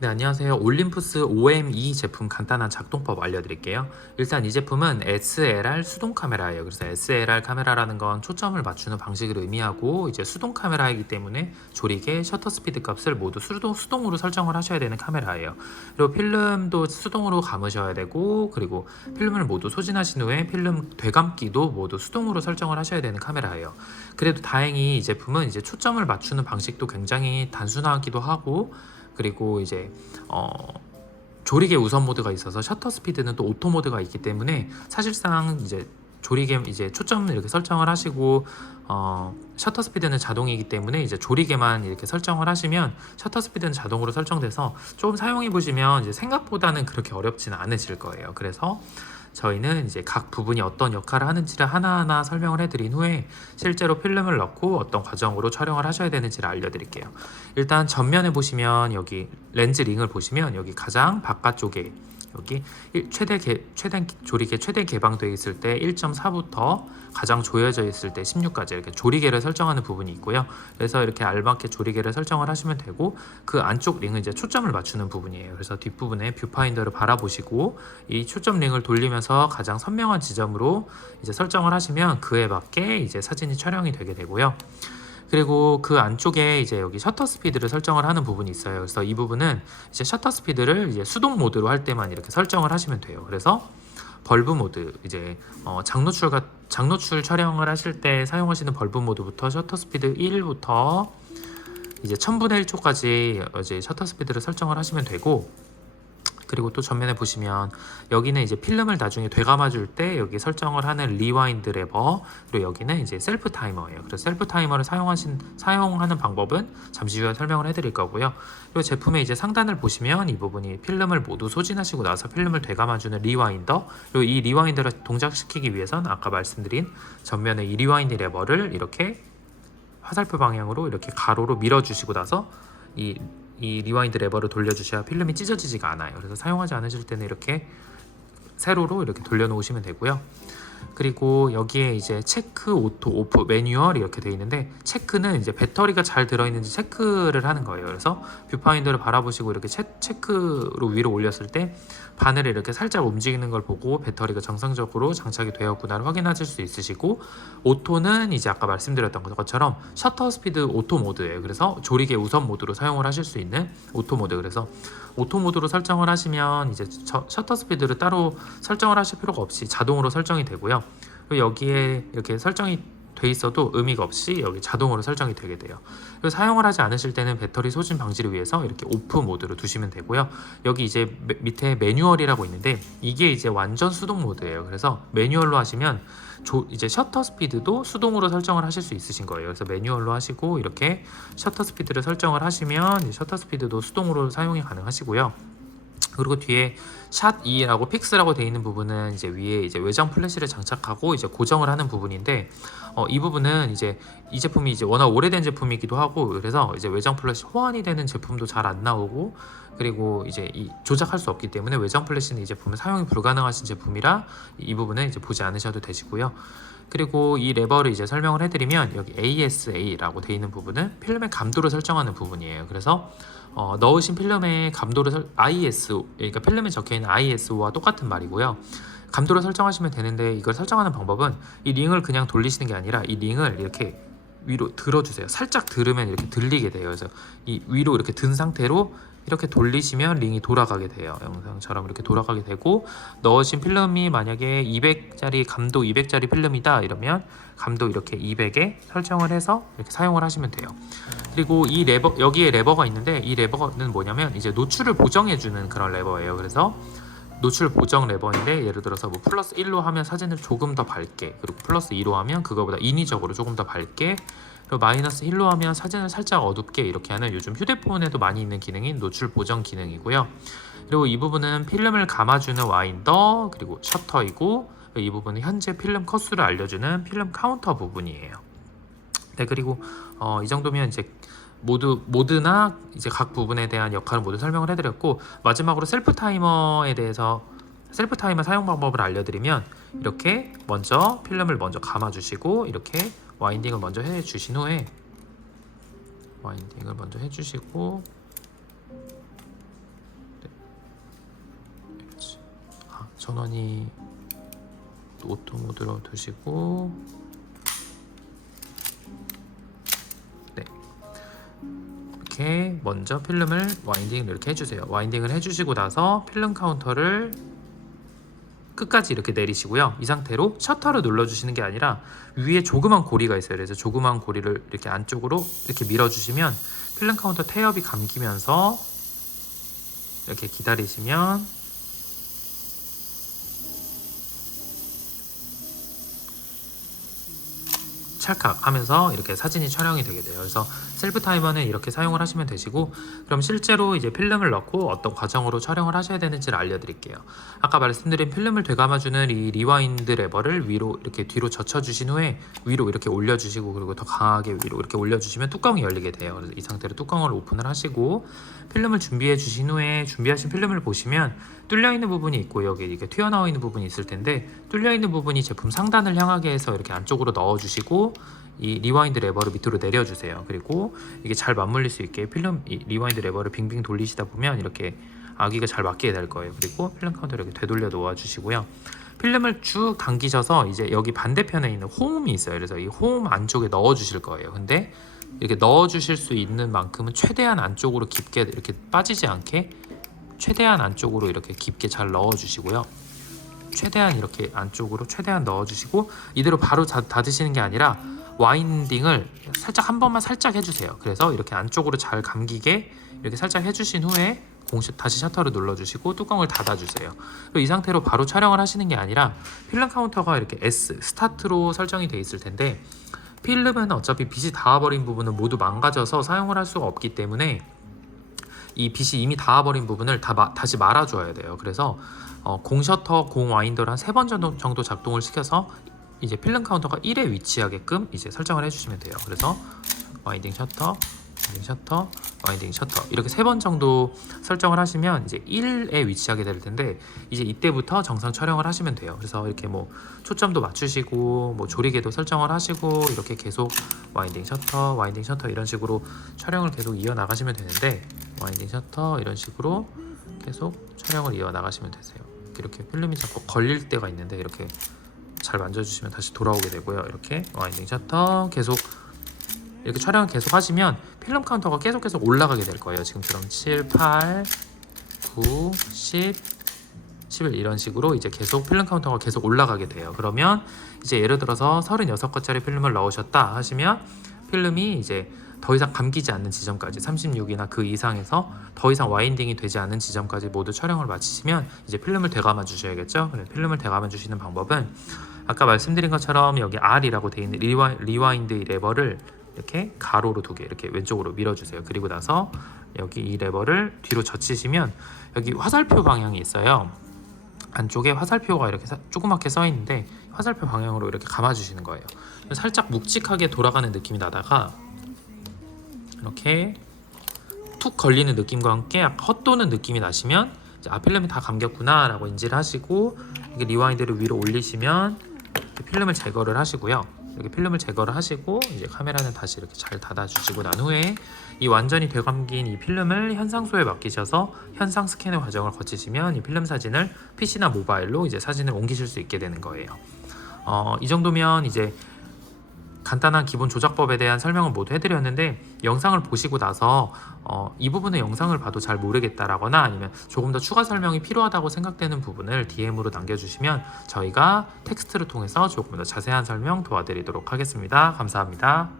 네, 안녕하세요. 올림푸스 OM2 제품 간단한 작동법 알려드릴게요. 일단 이 제품은 SLR 수동 카메라예요. 그래서 SLR 카메라라는 건 초점을 맞추는 방식을 의미하고 이제 수동 카메라이기 때문에 조리개, 셔터 스피드 값을 모두 수동으로 설정을 하셔야 되는 카메라예요. 그리고 필름도 수동으로 감으셔야 되고, 그리고 필름을 모두 소진하신 후에 필름 되감기도 모두 수동으로 설정을 하셔야 되는 카메라예요. 그래도 다행히 이 제품은 이제 초점을 맞추는 방식도 굉장히 단순하기도 하고, 그리고 이제 조리개 우선 모드가 있어서 셔터 스피드는 또 오토 모드가 있기 때문에 사실상 이제 조리개 이제 초점을 이렇게 설정을 하시고 셔터 스피드는 자동이기 때문에 이제 조리개만 이렇게 설정을 하시면 셔터 스피드는 자동으로 설정돼서 조금 사용해 보시면 이제 생각보다는 그렇게 어렵지는 않으실 거예요. 그래서 저희는 이제 각 부분이 어떤 역할을 하는지를 하나하나 설명을 해드린 후에 실제로 필름을 넣고 어떤 과정으로 촬영을 하셔야 되는지를 알려드릴게요. 일단 전면에 보시면 여기 렌즈 링을 보시면 여기 가장 바깥쪽에 여기 최대 조리개 최대 개방되어 있을 때 1.4부터 가장 조여져 있을 때 16까지 이렇게 조리개를 설정하는 부분이 있고요. 그래서 이렇게 알맞게 조리개를 설정을 하시면 되고, 그 안쪽 링은 이제 초점을 맞추는 부분이에요. 그래서 뒷부분에 뷰파인더를 바라보시고 이 초점 링을 돌리면서 가장 선명한 지점으로 이제 설정을 하시면 그에 맞게 이제 사진이 촬영이 되게 되고요. 그리고 그 안쪽에 이제 여기 셔터 스피드를 설정을 하는 부분이 있어요. 그래서 이 부분은 이제 셔터 스피드를 이제 수동 모드로 할 때만 이렇게 설정을 하시면 돼요. 그래서 벌브 모드, 이제 장노출 촬영을 하실 때 사용하시는 벌브 모드부터 셔터 스피드 1부터 이제 1000분의 1초까지 이제 셔터 스피드를 설정을 하시면 되고, 그리고 또 전면에 보시면 여기는 이제 필름을 나중에 되감아 줄 때 여기 설정을 하는 리와인드 레버, 그리고 여기는 이제 셀프 타이머예요. 그래서 셀프 타이머를 사용하는 방법은 잠시 후에 설명을 해드릴 거고요. 그리고 제품의 이제 상단을 보시면 이 부분이 필름을 모두 소진하시고 나서 필름을 되감아 주는 리와인더, 그리고 이 리와인더를 동작시키기 위해서는 아까 말씀드린 전면의 이 리와인드 레버를 이렇게 화살표 방향으로 이렇게 가로로 밀어주시고 나서 이 리와인드 레버를 돌려주셔야 필름이 찢어지지가 않아요. 그래서 사용하지 않으실 때는 이렇게 세로로 이렇게 돌려놓으시면 되고요. 그리고 여기에 이제 체크, 오토, 오프, 매뉴얼 이렇게 되어 있는데, 체크는 이제 배터리가 잘 들어있는지 체크를 하는 거예요. 그래서 뷰파인더를 바라보시고 이렇게 체크로 위로 올렸을 때 바늘을 이렇게 살짝 움직이는 걸 보고 배터리가 정상적으로 장착이 되었구나를 확인하실 수 있으시고, 오토는 이제 아까 말씀드렸던 것처럼 셔터 스피드 오토 모드예요. 그래서 조리개 우선 모드로 사용을 하실 수 있는 오토 모드. 그래서 오토 모드로 설정을 하시면 이제 셔터 스피드를 따로 설정을 하실 필요가 없이 자동으로 설정이 되고요. 그리고 여기에 이렇게 설정이 돼 있어도 의미가 없이 여기 자동으로 설정이 되게 돼요. 그리고 사용을 하지 않으실 때는 배터리 소진 방지를 위해서 이렇게 오프 모드로 두시면 되고요. 여기 이제 밑에 매뉴얼이라고 있는데 이게 이제 완전 수동 모드예요. 그래서 매뉴얼로 하시면 이제 셔터 스피드도 수동으로 설정을 하실 수 있으신 거예요. 그래서 매뉴얼로 하시고 이렇게 셔터 스피드를 설정을 하시면 이제 셔터 스피드도 수동으로 사용이 가능하시고요. 그리고 뒤에 샷 2라고 픽스라고 되어 있는 부분은 이제 위에 이제 외장 플래시를 장착하고 이제 고정을 하는 부분인데, 이 부분은 이제 이 제품이 이제 워낙 오래된 제품이기도 하고, 그래서 이제 외장 플래시 호환이 되는 제품도 잘 안 나오고, 그리고 이제 조작할 수 없기 때문에 외장 플래시는 이 제품은 사용이 불가능하신 제품이라 이 부분은 이제 보지 않으셔도 되시고요. 그리고 이 레버를 이제 설명을 해드리면 여기 ASA라고 되어 있는 부분은 필름의 감도를 설정하는 부분이에요. 그래서 넣으신 필름의 감도를 IS, 그러니까 필름에 적혀있는 ISO와 똑같은 말이고요. 감도를 설정하시면 되는데, 이걸 설정하는 방법은 이 링을 그냥 돌리시는 게 아니라 이 링을 이렇게 위로 들어주세요. 살짝 들으면 이렇게 들리게 돼요. 그래서 이 위로 이렇게 든 상태로 이렇게 돌리시면 링이 돌아가게 돼요. 영상처럼 이렇게 돌아가게 되고, 넣으신 필름이 만약에 200짜리 감도 200짜리 필름이다 이러면 감도 이렇게 200에 설정을 해서 이렇게 사용을 하시면 돼요. 그리고 이 레버, 여기에 레버가 있는데 이 레버는 뭐냐면 이제 노출을 보정해주는 그런 레버예요. 그래서 노출 보정 레버인데, 예를 들어서 뭐 플러스 1로 하면 사진을 조금 더 밝게, 그리고 플러스 2로 하면 그거보다 인위적으로 조금 더 밝게, 그리고 마이너스 1로 하면 사진을 살짝 어둡게, 이렇게 하는 요즘 휴대폰에도 많이 있는 기능인 노출 보정 기능이고요. 그리고 이 부분은 필름을 감아주는 와인더, 그리고 셔터이고, 이 부분은 현재 필름 컷수를 알려주는 필름 카운터 부분이에요. 네, 그리고 이 정도면 이제 모드나 이제 각 부분에 대한 역할을 모두 설명을 해드렸고, 마지막으로 셀프 타이머 사용 방법을 알려드리면, 이렇게 먼저 필름을 먼저 감아주시고 이렇게 와인딩을 먼저 해주신 후에 와인딩을 먼저 해주시고 전원이 오토 모드로 두시고, 네, 이렇게 먼저 필름을 와인딩을 이렇게 해주세요. 와인딩을 해주시고 나서 필름 카운터를 끝까지 이렇게 내리시고요. 이 상태로 셔터를 눌러주시는 게 아니라 위에 조그만 고리가 있어요. 그래서 조그만 고리를 이렇게 안쪽으로 이렇게 밀어주시면 필름 카운터 태엽이 감기면서 이렇게 기다리시면 찰칵 하면서 이렇게 사진이 촬영이 되게 돼요. 그래서 셀프 타이머는 이렇게 사용을 하시면 되시고, 그럼 실제로 이제 필름을 넣고 어떤 과정으로 촬영을 하셔야 되는지를 알려드릴게요. 아까 말씀드린 필름을 되감아주는 이 리와인드 레버를 위로 이렇게 뒤로 젖혀주신 후에 위로 이렇게 올려주시고, 그리고 더 강하게 위로 이렇게 올려주시면 뚜껑이 열리게 돼요. 그래서 이 상태로 뚜껑을 오픈을 하시고 필름을 준비해 주신 후에 준비하신 필름을 보시면 뚫려 있는 부분이 있고 여기 이렇게 튀어나와 있는 부분이 있을 텐데, 뚫려 있는 부분이 제품 상단을 향하게 해서 이렇게 안쪽으로 넣어주시고 이 리와인드 레버를 밑으로 내려주세요. 그리고 이게 잘 맞물릴 수 있게 필름 이 리와인드 레버를 빙빙 돌리시다 보면 이렇게 아기가 잘 맞게 될 거예요. 그리고 필름 카운터를 이렇게 되돌려 놓아 주시고요. 필름을 쭉 당기셔서 이제 여기 반대편에 있는 호음이 있어요. 그래서 이 호음 안쪽에 넣어 주실 거예요. 근데 이렇게 넣어 주실 수 있는 만큼은 최대한 안쪽으로 깊게 이렇게 빠지지 않게 최대한 안쪽으로 이렇게 깊게 잘 넣어 주시고요. 최대한 이렇게 안쪽으로 최대한 넣어 주시고, 이대로 바로 닫으시는 게 아니라 와인딩을 살짝 한 번만 살짝 해주세요. 그래서 이렇게 안쪽으로 잘 감기게 이렇게 살짝 해주신 후에 다시 셔터를 눌러주시고 뚜껑을 닫아주세요. 이 상태로 바로 촬영을 하시는 게 아니라 필름 카운터가 이렇게 S 스타트로 설정이 돼 있을 텐데, 필름은 어차피 빛이 닿아버린 부분은 모두 망가져서 사용을 할 수가 없기 때문에 이 빛이 이미 닿아버린 부분을 다시 말아줘야 돼요. 그래서 공셔터, 공와인더를 한 3번 정도 작동을 시켜서 이제 필름 카운터가 1에 위치하게끔 이제 설정을 해주시면 돼요. 그래서 와인딩 셔터, 와인딩 셔터, 와인딩 셔터 이렇게 3번 정도 설정을 하시면 이제 1에 위치하게 될 텐데, 이제 이때부터 정상 촬영을 하시면 돼요. 그래서 이렇게 뭐 초점도 맞추시고 뭐 조리개도 설정을 하시고 이렇게 계속 와인딩 셔터 이런 식으로 촬영을 계속 이어나가시면 되는데, 와인딩 셔터 이런 식으로 계속 촬영을 이어나가시면 되세요. 이렇게 필름이 자꾸 걸릴 때가 있는데 이렇게 잘 만져주시면 다시 돌아오게 되고요. 이렇게 와인딩 셔터 계속 이렇게 촬영을 계속 하시면 필름 카운터가 계속 올라가게 될 거예요. 지금처럼 7, 8, 9, 10, 11 이런 식으로 이제 계속 필름 카운터가 계속 올라가게 돼요. 그러면 이제 예를 들어서 36건짜리 필름을 넣으셨다 하시면 필름이 이제 더 이상 감기지 않는 지점까지 36이나 그 이상에서 더 이상 와인딩이 되지 않는 지점까지 모두 촬영을 마치시면 이제 필름을 되감아 주셔야겠죠. 필름을 되감아 주시는 방법은 아까 말씀드린 것처럼 여기 R이라고 되어 있는 리와인드 레버를 이렇게 가로로 2개 이렇게 왼쪽으로 밀어주세요. 그리고 나서 여기 이 레버를 뒤로 젖히시면 여기 화살표 방향이 있어요. 안쪽에 화살표가 이렇게 조그맣게 써 있는데 화살표 방향으로 이렇게 감아주시는 거예요. 살짝 묵직하게 돌아가는 느낌이 나다가 이렇게 툭 걸리는 느낌과 함께 약간 헛도는 느낌이 나시면 이제 필름이 다 감겼구나 라고 인지를 하시고, 이게 리와인드를 위로 올리시면 이렇게 필름을 제거를 하시고요. 이렇게 필름을 제거를 하시고 이제 카메라는 다시 이렇게 잘 닫아주시고 난 후에 이 완전히 되감긴 이 필름을 현상소에 맡기셔서 현상 스캔의 과정을 거치시면 이 필름 사진을 PC나 모바일로 이제 사진을 옮기실 수 있게 되는 거예요. 이 정도면 이제 간단한 기본 조작법에 대한 설명을 모두 해드렸는데, 영상을 보시고 나서 이 부분의 영상을 봐도 잘 모르겠다라거나 아니면 조금 더 추가 설명이 필요하다고 생각되는 부분을 DM으로 남겨주시면 저희가 텍스트를 통해서 조금 더 자세한 설명 도와드리도록 하겠습니다. 감사합니다.